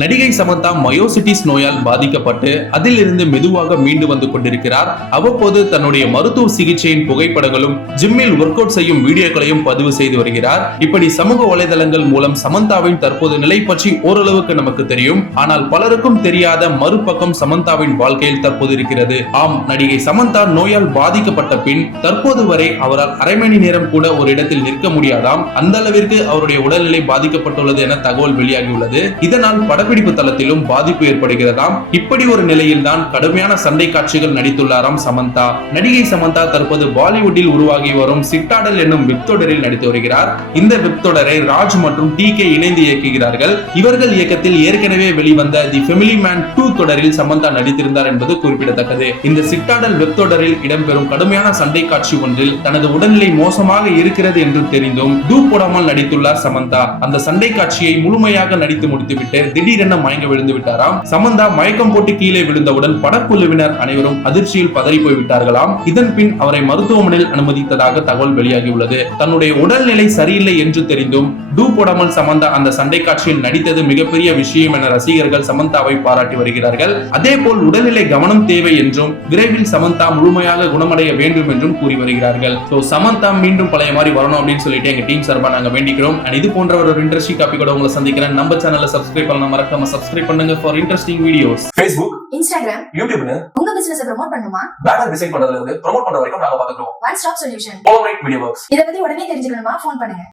நடிகை சமந்தா மயோசிட்டிஸ் நோயால் பாதிக்கப்பட்டு அதிலிருந்து மெதுவாக மீண்டு வந்து கொண்டிருக்கிறார். அவ்வப்போது தன்னுடைய மருத்துவ சிகிச்சையின் புகைப்படங்களும் ஜிம்மில் ஒர்க் அவுட் செய்யும் வீடியோக்களையும் பதிவு செய்து வருகிறார். இப்படி சமூக வலைதளங்கள் மூலம் சமந்தாவின் தற்போது நிலை பற்றி ஓரளவுக்கு நமக்கு தெரியும். ஆனால் பலருக்கும் தெரியாத மறுபக்கம் சமந்தாவின் வாழ்க்கையில் தற்போது இருக்கிறது. ஆம், நடிகை சமந்தா நோயால் பாதிக்கப்பட்ட பின் தற்போது வரை அவரால் அரை மணி நேரம் கூட ஒரு இடத்தில் நிற்க முடியாதாம். அந்த அளவிற்கு அவருடைய உடல்நிலை பாதிக்கப்பட்டுள்ளது என தகவல் வெளியாகியுள்ளது. இதனால் படப்பிடிப்பு தளத்திலும் பாதிப்பு ஏற்படுகிறதாம். இப்படி ஒரு நிலையில் தான் கடுமையான சண்டை காட்சிகள் நடித்துள்ளாராம் சமந்தா. நடிகை சமந்தா தற்போது பாலிவுட்டில் உருவாகி வரும் சிட்டாடல் என்னும் வெப் தொடரில் நடித்து வருகிறார். இந்த வெப் தொடரை ராஜ் மற்றும் TK இணைந்து இயக்குகிறார்கள். இவர்கள் இயக்கத்தில் ஏற்கனவே வெளிவந்த தி ஃபேமிலி மேன் 2 தொடரில் சமந்தா நடித்திருந்தார் என்பது குறிப்பிடத்தக்கது. இந்த சிட்டாடல் வெப் தொடரில் இடம்பெறும் கடுமையான சண்டை காட்சி ஒன்றில் தனது உடல்நிலை மோசமாக இருக்கிறது என்று தெரிந்தும் போடாமல் நடித்துள்ளார் சமந்தா. அந்த சண்டை காட்சியை முழுமையாக நடித்து முடித்துவிட்டு திடீரென மயங்க விழுந்து விட்டாராம். சமந்தா மயக்கம் போட்டு கீழே விழுந்தவுடன் படக்குழுவினர் அனைவரும் அதிர்ச்சியில் பதறி போய்விட்டார்களாம். இதன் பின் அவரை மருத்துவமனையில் அனுமதித்ததாக தகவல் வெளியாகியுள்ளது. தன்னுடைய உடல்நிலை சரியில்லை என்று தெரிந்தும் போடாமல் சமந்தா அந்த சண்டை காட்சியில் நடித்தது மிகப்பெரிய விஷயம் என ரசிகர்கள் சமந்தாவை பாராட்டி வருகிறார்கள். அதேபோல் உடல்நிலை கவனம் தேவை என்றும் விரைவில் சமந்தா முழுமையாக குணமடைய வேண்டும் என்றும் கூறி வருகிறார்கள். சமந்தா மீண்டும் பழைய மாதிரி வரணும் அப்படின்னு சொல்லிட்டு எங்க டீம் சார்பா நாங்க வேண்டிக்கிறோம். இது போன்ற ஒரு இன்ட்ரெஸ்டிங் டாபிக்கோட உங்களை சந்திக்கிறேன். நம்ம சேனலை சப்ஸ்கிரைப் பண்ண மறக்காம சப்ஸ்கிரைப் பண்ணுங்க for interesting videos. Facebook, Instagram, YouTube உங்க பிசினஸ் ப்ரோமோட் பண்ணுமா? பேனர் டிசைன் பண்றதுல இருந்து ப்ரோமோட் பண்ற வரைக்கும் நாங்க பாத்துக்கிறோம். One stop solution. All right, Media Works. இத பத்தி உடனே தெரிஞ்சுக்கணுமா? ஃபோன் பண்ணுங்க.